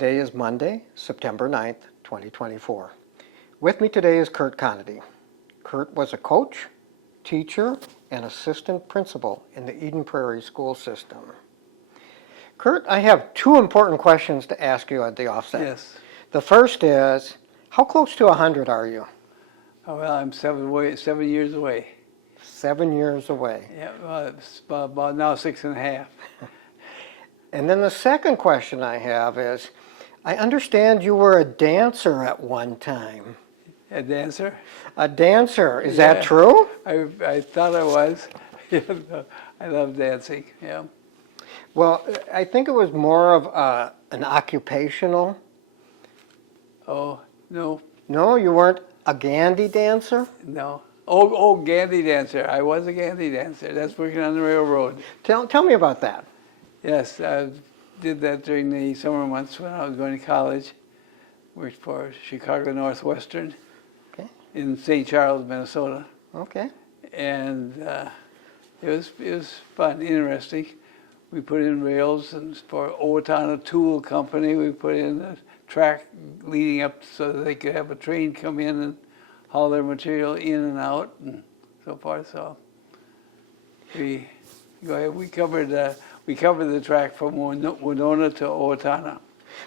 Today is Monday, September 9th, 2024. With me today is Curt Connaughty. Curt was a coach, teacher, and assistant principal in the Eden Prairie school system. Curt, I have two important questions to ask you at the offset. Yes. The first is, how close to 100 are you? Oh, well, I'm 7 years away. 7 years away. Yeah, it's about now 6.5. And then the second question I have is, I understand you were a dancer at one time. A dancer? A dancer, is Yeah. that true? I thought I was. I love dancing, yeah. Well, I think it was more of an occupational. Oh, no, No, you weren't a Gandhi dancer? no. Oh, Gandhi dancer. I was a Gandhi dancer. That's working on the railroad. Tell me about that. Yes, I did that during the summer months when I was going to college. Worked for Chicago Northwestern Okay. in St. Charles, Minnesota. Okay. And it was fun, interesting. We put in rails, and for Owatonna Tool Company, we put in a track leading up so that they could have a train come in and haul their material in and out, and so forth. So we covered the track from Winona to Owatonna.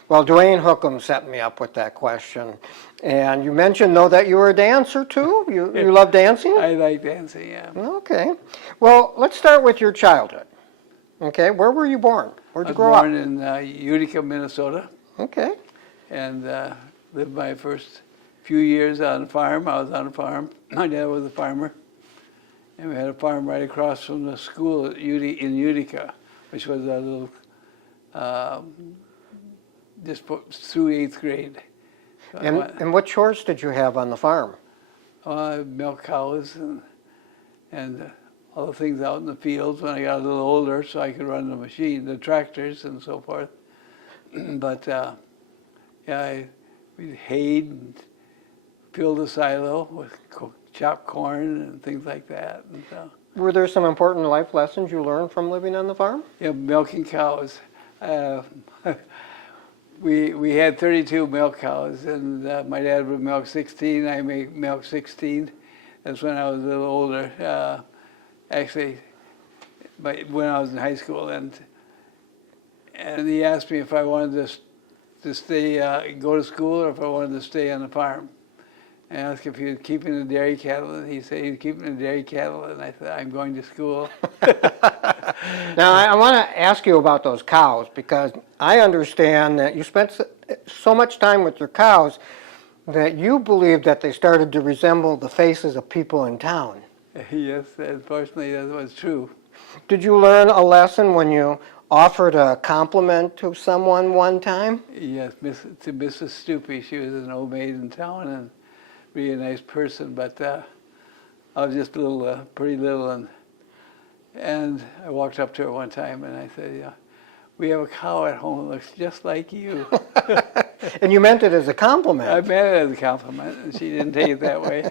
Well, Duane Hookom set me up with that question. And you mentioned, though, that you were a dancer, too? You love dancing? I like dancing, yeah. Okay. Well, let's start with your childhood. Okay, where were you born? Where'd you grow up? I was born in Utica, Minnesota, Okay. and lived my first few years on a farm. I was on a farm. My dad was a farmer, and we had a farm right across from the school in Utica, which was a little, just through 8th grade. So And what chores did you have on the farm? milk cows and all the things out in the fields when I got a little older, so I could run the machine, the tractors and so forth. But we hayed and filled the silo with chopped corn and things like that. And so, Were there some important life lessons you learned from living on the farm? yeah, milking cows. We had 32 milk cows, and my dad would milk 16. I milk 16. That's when I was a little older. Actually, when I was in high school, and he asked me if I wanted to stay, go to school, or if I wanted to stay on the farm. I asked if he was keeping the dairy cattle, and he said he was keeping the dairy cattle, and I said, I'm going to school. Now, I want to ask you about those cows, because I understand that you spent so much time with your cows that you believed that they started to resemble the faces of people in town. Yes, unfortunately, that was true. Did you learn a lesson when you offered a compliment to someone one time? Yes, to Mrs. Stoopy. She was an old maid in town and really a nice person, but I was just pretty little, and I walked up to her one time and I said, yeah, we have a cow at home that looks just like you. And you meant it as a compliment. I meant it as a compliment, and she didn't take it that way.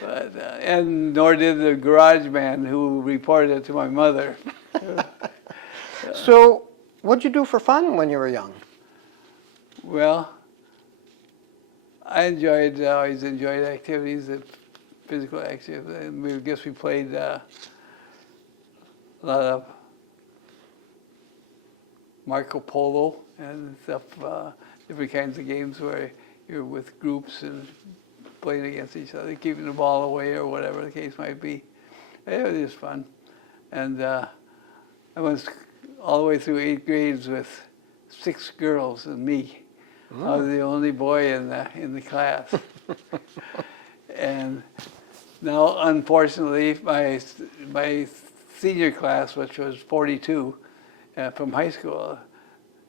But, and nor did the garage man who reported it to my mother. So, what'd you do for fun when you were young? Well, I always enjoyed activities, physical activities. And we played a lot of Marco Polo and stuff, different kinds of games where you're with groups and playing against each other, keeping the ball away or whatever the case might be. It was just fun. And I went all the way through 8th grades with 6 girls and me. I was the only boy in the class. And now, unfortunately, my senior class, which was 42 from high school,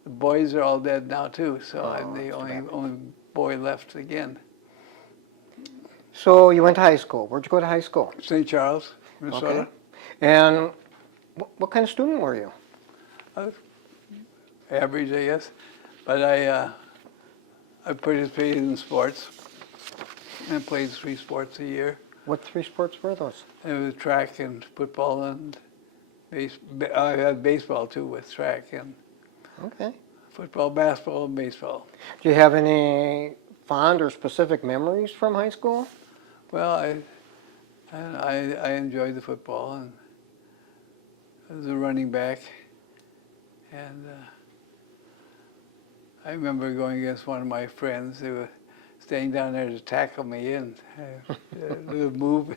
the boys are all dead now too. So I'm the only boy left again. So you went to high school. Where'd you go to high school? St. Charles, Minnesota. Okay. And what kind of student were you? Average, I guess. But I participated in sports. I played 3 sports a year. What 3 sports were those? It was track and football and I had baseball too with track and Okay. Football, basketball, and baseball. Do you have any fond or specific memories from high school? Well, I enjoyed the football, and I was a running back, and I remember going against one of my friends who was staying down there to tackle me, and a little move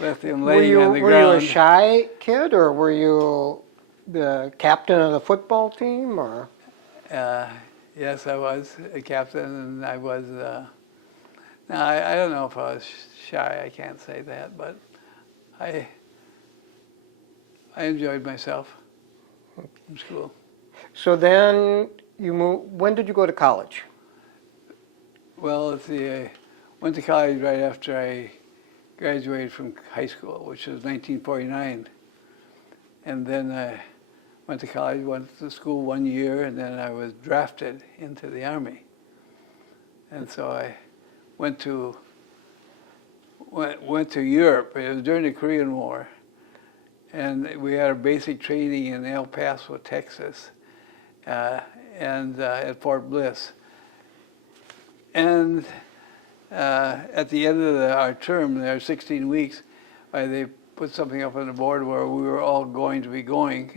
left him laying on the Were ground. you a shy kid, or were you the captain of the football team, or? Yes, I was a captain, and I was. Now I don't know if I was shy. I can't say that, but I enjoyed myself in school. So then you moved. When did you go to college? Well, let's see. I went to college right after I graduated from high school, which was 1949, and then I went to college, went to school 1 year, and then I was drafted into the Army. And so I went to Europe. It was during the Korean War, and we had a basic training in El Paso, Texas, and at Fort Bliss. And at the end of our term, there 16 weeks, they put something up on the board where we were all going to be going,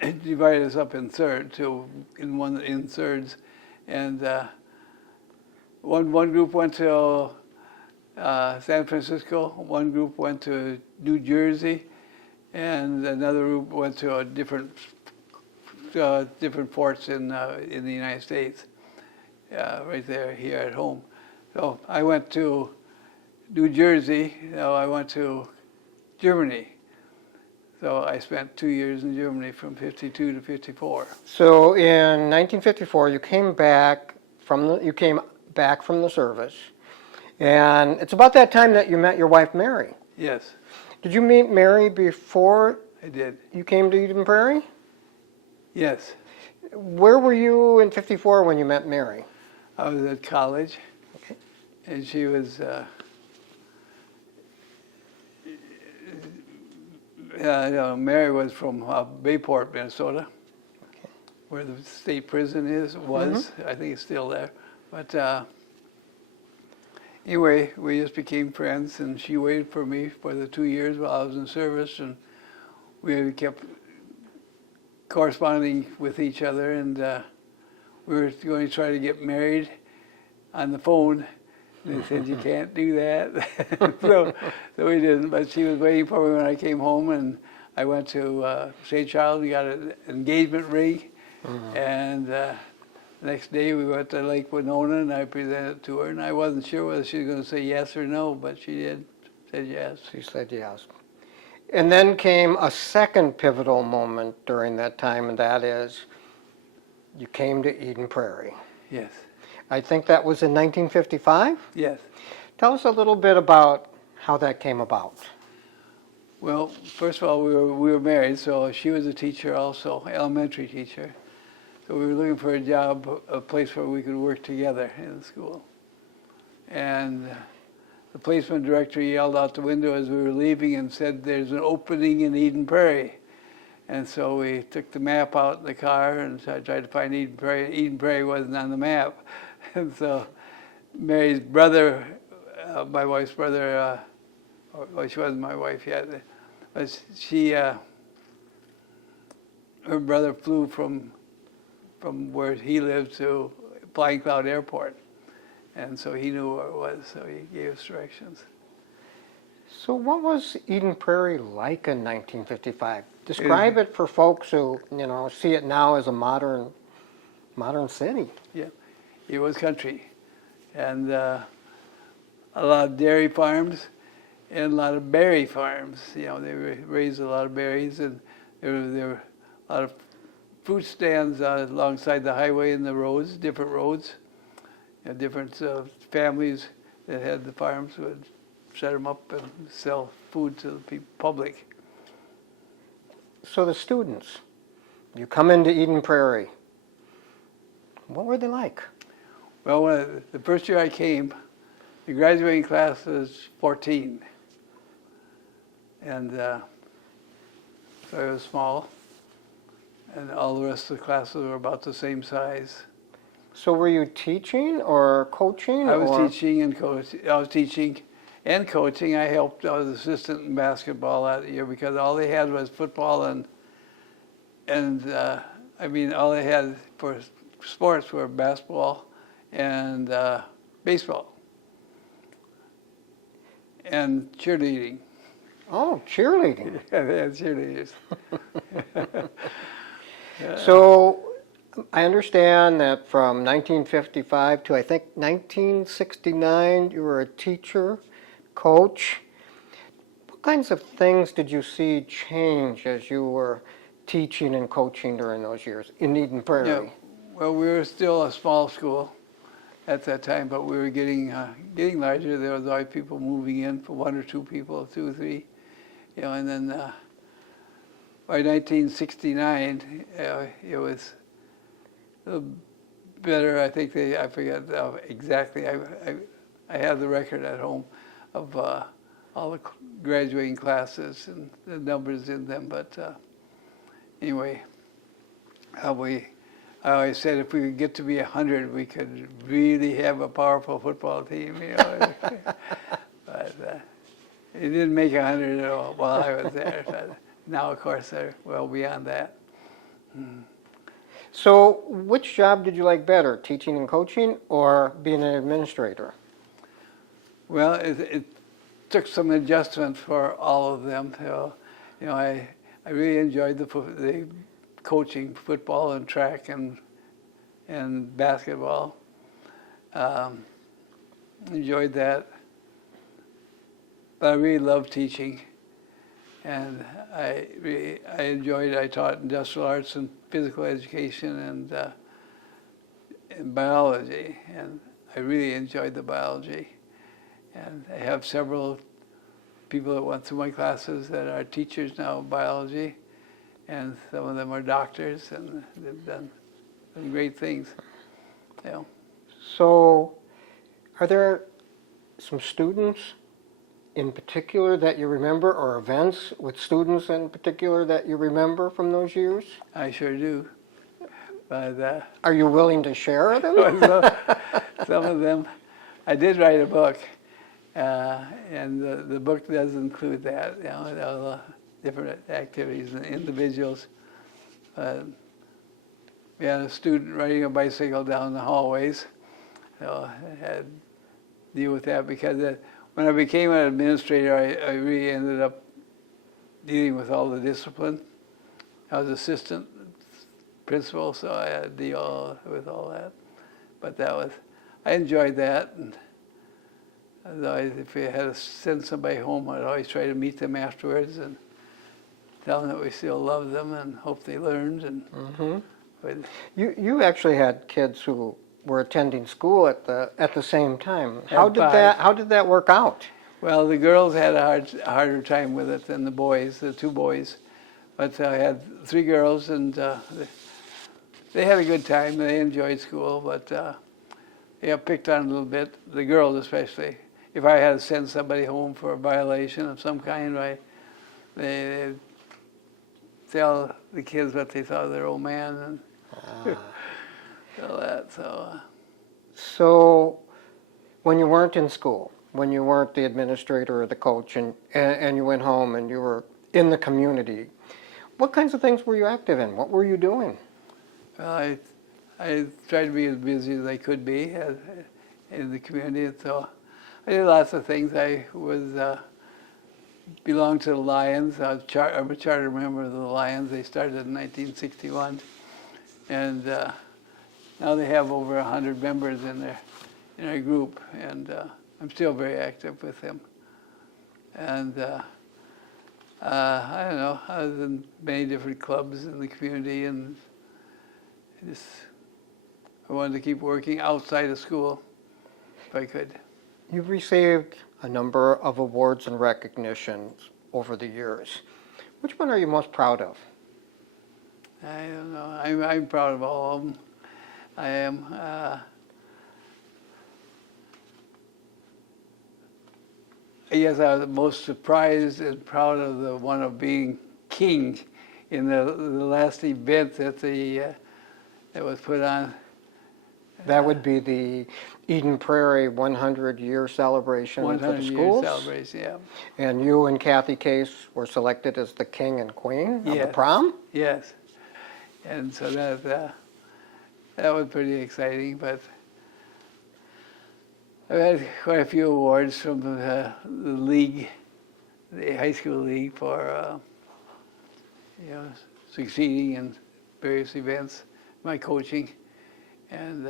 and divided us up in thirds, and one group went to San Francisco, one group went to New Jersey, and another group went to different ports in the United States, right there here at home. So I went to New Jersey. I went to Germany. So I spent 2 years in Germany from 52 to 54. So in 1954, you came back from the service, and it's about that time that you met your wife, Mary. Yes, Did you meet Mary before I did. you came to Eden Prairie? Yes, Where were you in 54 when you met Mary? I was at college, Okay. and she was. Mary was from Bayport, Minnesota, where the state prison was. I think it's still there. But anyway, we just became friends, and she waited for me for the 2 years while I was in service, and we kept corresponding with each other, and we were going to try to get married on the phone. And they said, you can't do that. so we didn't, but she was waiting for me when I came home, and I went to St. Charles. We got an engagement ring, and the next day we went to Lake Winona, and I presented to her, and I wasn't sure whether she was going to say yes or no, but she said yes. She said yes. And then came a second pivotal moment during that time, and that is you came to Eden Prairie. Yes. I think that was in 1955? Yes. Tell us a little bit about how that came about. Well, first of all, we were married, so she was a teacher also, elementary teacher. So we were looking for a job, a place where we could work together in the school. And the placement director yelled out the window as we were leaving and said, there's an opening in Eden Prairie. And so we took the map out in the car and tried to find Eden Prairie. Eden Prairie wasn't on the map. And so Mary's brother, my wife's brother, well, she wasn't my wife yet, but her brother flew from where he lived to Flying Cloud Airport. And so he knew where it was, so he gave us directions. So what was Eden Prairie like in 1955? Describe it for folks who, see it now as a modern city. Yeah, it was country. And a lot of dairy farms and a lot of berry farms. They raised a lot of berries, and there were a lot of fruit stands alongside the highway and the roads, different roads. Different families that had the farms would set them up and sell food to the public. So the students, you come into Eden Prairie. What were they like? Well, the first year I came, the graduating class was 14. And so it was small. and all the rest of the classes were about the same size. So were you teaching or coaching? I was or? teaching and coaching. I was teaching and coaching. I helped. I was assistant in basketball that year because all they had was football and I mean all they had for sports were basketball and baseball and cheerleading. Oh, cheerleading. Yeah, they had cheerleaders. So I understand that from 1955 to I think 1969, you were a teacher, coach. What kinds of things did you see change as you were teaching and coaching during those years in Eden Prairie? Yeah. Well, we were still a small school at that time, but we were getting larger. There was always people moving in for 1 or 2 people, 2 or 3, and then by 1969, it was better. I think I forget exactly. I have the record at home of all the graduating classes and the numbers in them. But anyway, I always said if we could get to be 100, we could really have a powerful football team. But it didn't make 100 at all while I was there. But now, of course, they're well beyond that. So which job did you like better, teaching and coaching or being an administrator? Well, it took some adjustment for all of them. I really enjoyed the coaching, football and track and basketball. Enjoyed that, but I really loved teaching, and I taught industrial arts and physical education and biology, and I really enjoyed the biology. And I have several people that went through my classes that are teachers now of biology, and some of them are doctors, and they've done great things. So are there some students in particular that you remember, or events with students in particular that you remember from those years? I sure do. But are you willing to share them? some of them, I did write a book, and the book does include that, all the different activities and individuals. We had a student riding a bicycle down the hallways. I had to deal with that because when I became an administrator, I really ended up dealing with all the discipline. I was assistant principal, so I had to deal with all that. But I enjoyed that. And if we had to send somebody home, I'd always try to meet them afterwards and tell them that we still love them and hope they learned. And you actually had kids who were attending school at the same time. How did that work out? Well, the girls had a harder time with it than the boys, the 2 boys. But I had 3 girls, and they had a good time. They enjoyed school, but they got picked on a little bit, the girls especially. If I had to send somebody home for a violation of some kind, they'd tell the kids what they thought of their old man and all that. So when you weren't in school, when you weren't the administrator or the coach, and you went home and you were in the community, what kinds of things were you active in? What were you doing? Well, I tried to be as busy as I could be in the community, and so I did lots of things. I belonged to the Lions. I'm a charter member of the Lions. They started in 1961, and now they have over 100 members in our group, and I'm still very active with them. And I don't know, I was in many different clubs in the community, and I wanted to keep working outside of school if I could. You've received a number of awards and recognitions over the years. Which one are you most proud of? I don't know. I'm proud of all of them. I am. I guess I was most surprised and proud of the one of being king in the last event that that was put on. That would be the Eden Prairie 100-year celebration for the 100-year schools. celebration, yeah. And you and Kathy Case were selected as the king and queen of the Yes. prom? Yes. And so that was pretty exciting, but I've had quite a few awards from the league, the high school league, for succeeding in various events, my coaching, and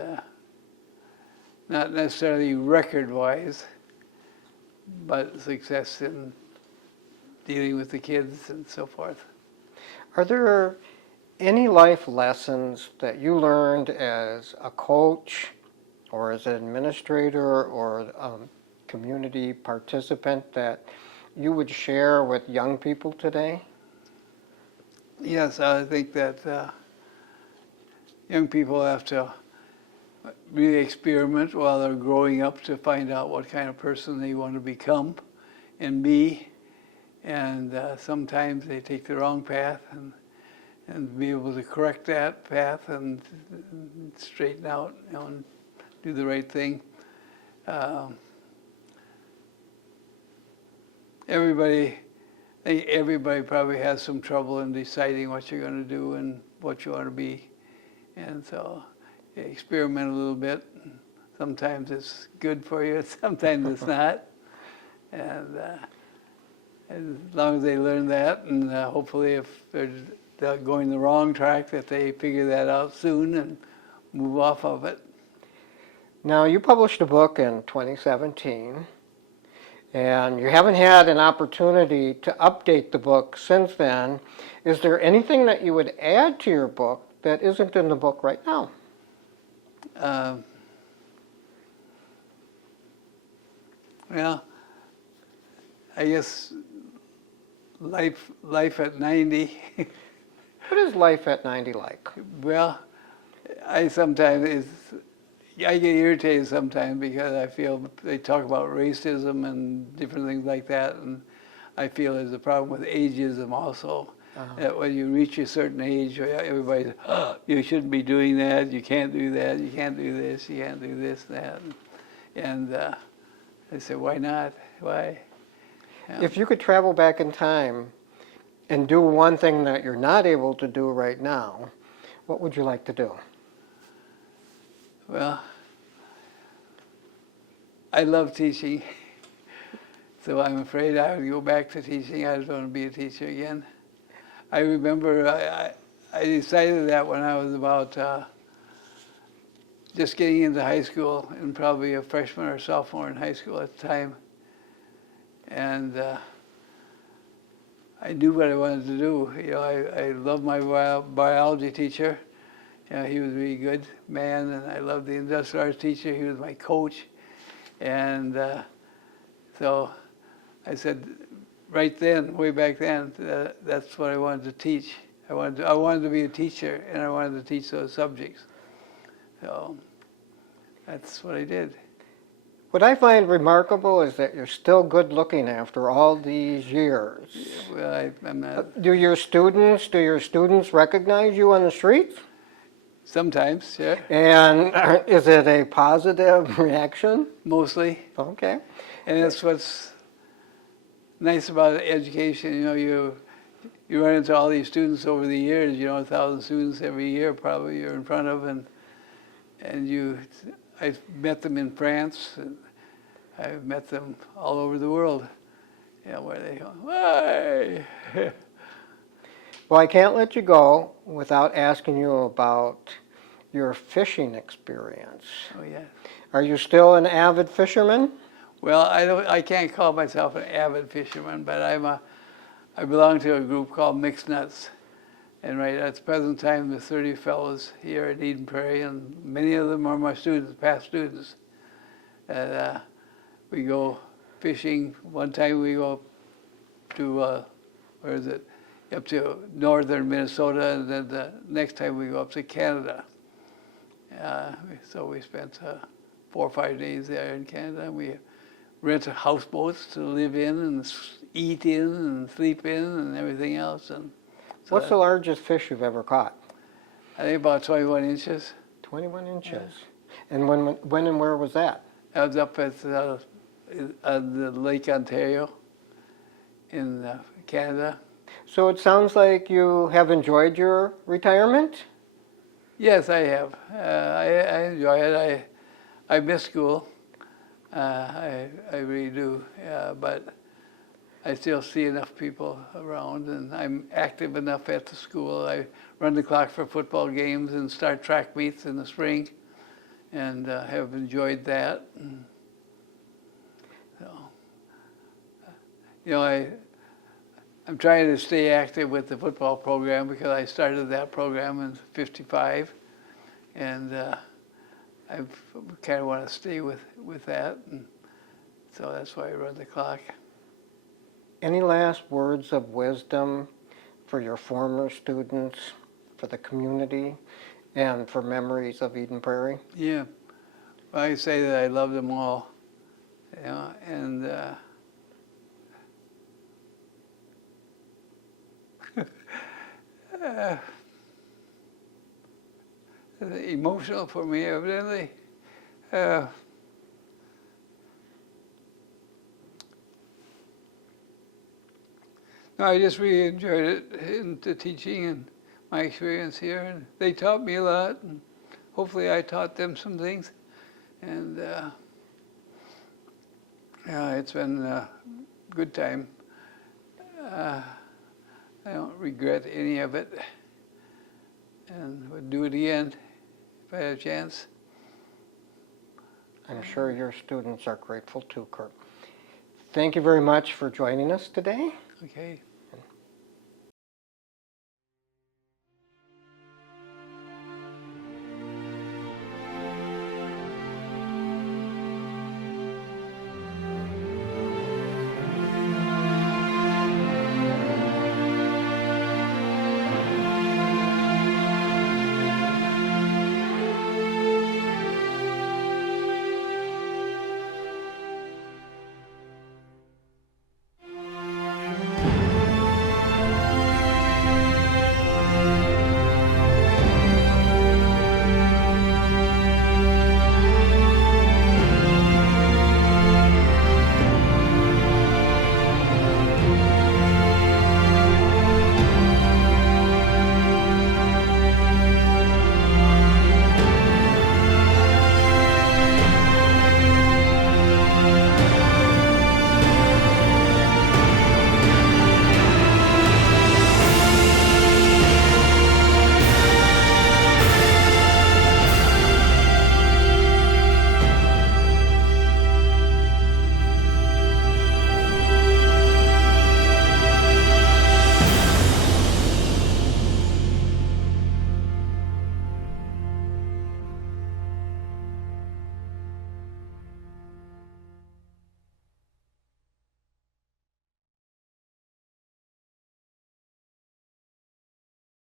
not necessarily record-wise, but success in dealing with the kids and so forth. Are there any life lessons that you learned as a coach or as an administrator or a community participant that you would share with young people today? Yes, I think that young people have to really experiment while they're growing up to find out what kind of person they want to become and be. And sometimes they take the wrong path, and be able to correct that path and straighten out, and do the right thing. Everybody probably has some trouble in deciding what you're going to do and what you want to be. And so experiment a little bit. Sometimes it's good for you, sometimes it's not. And as long as they learn that, and hopefully if they're going the wrong track, that they figure that out soon and move off of it. Now, you published a book in 2017, and you haven't had an opportunity to update the book since then. Is there anything that you would add to your book that isn't in the book right now? Well, I guess life at 90. What is life at 90 like? Well, I get irritated sometimes because I feel they talk about racism and different things like that, and I feel there's a problem with ageism also. That when you reach a certain age, everybody says, oh, you shouldn't be doing that, you can't do that, you can't do this, you can't do this, that. And I said, why not? Why? Yeah. If you could travel back in time and do one thing that you're not able to do right now, what would you like to do? Well, I love teaching, so I'm afraid I would go back to teaching. I don't want to be a teacher again. I remember I decided that when I was about just getting into high school, and probably a freshman or sophomore in high school at the time. And I knew what I wanted to do. I loved my biology teacher. He was a really good man, and I loved the industrial arts teacher. He was my coach. And so I said, right then, way back then, that's what I wanted to teach. I wanted to be a teacher, and I wanted to teach those subjects. So that's what I did. What I find remarkable is that you're still good looking after all these years. Well, I'm not. Do your students recognize you on the streets? Sometimes, yeah. And is it a positive reaction? Mostly. Okay. And that's what's nice about education. You run into all these students over the years. 1,000 students every year probably you're in front of, and I've met them in France, and I've met them all over the world. Where they go, hey. Well, I can't let you go without asking you about your fishing experience. Oh yeah. Are you still an avid fisherman? Well, I can't call myself an avid fisherman, but I belong to a group called Mixed Nuts. And right at the present time, there's 30 fellows here at Eden Prairie, and many of them are my students, past students. And we go fishing. One time we go to, up to northern Minnesota, and then the next time we go up to Canada. So we spent 4 or 5 days there in Canada. We rent houseboats to live in and eat in and sleep in and everything else. And So What's the largest fish you've ever caught? I think about 21 inches. 21 inches. And when and where was that? I was up at the Lake Ontario in Canada. So it sounds like you have enjoyed your retirement? Yes, I have. I enjoy it. I miss school. I really do. But I still see enough people around, and I'm active enough at the school. I run the clock for football games and start track meets in the spring, and have enjoyed that. And so, you know, I'm trying to stay active with the football program because I started that program in '55, and I kind of want to stay with that, and so that's why I run the clock. Any last words of wisdom for your former students, for the community, and for memories of Eden Prairie? Yeah, well, I say that I love them all, you know, and emotional for me, evidently. No, I just really enjoyed it, in the teaching and my experience here, and they taught me a lot, and hopefully I taught them some things, and yeah, it's been a good time. I don't regret any of it, and would do it again if I had a chance. I'm sure your students are grateful too, Curt. Thank you very much for joining us today. Okay.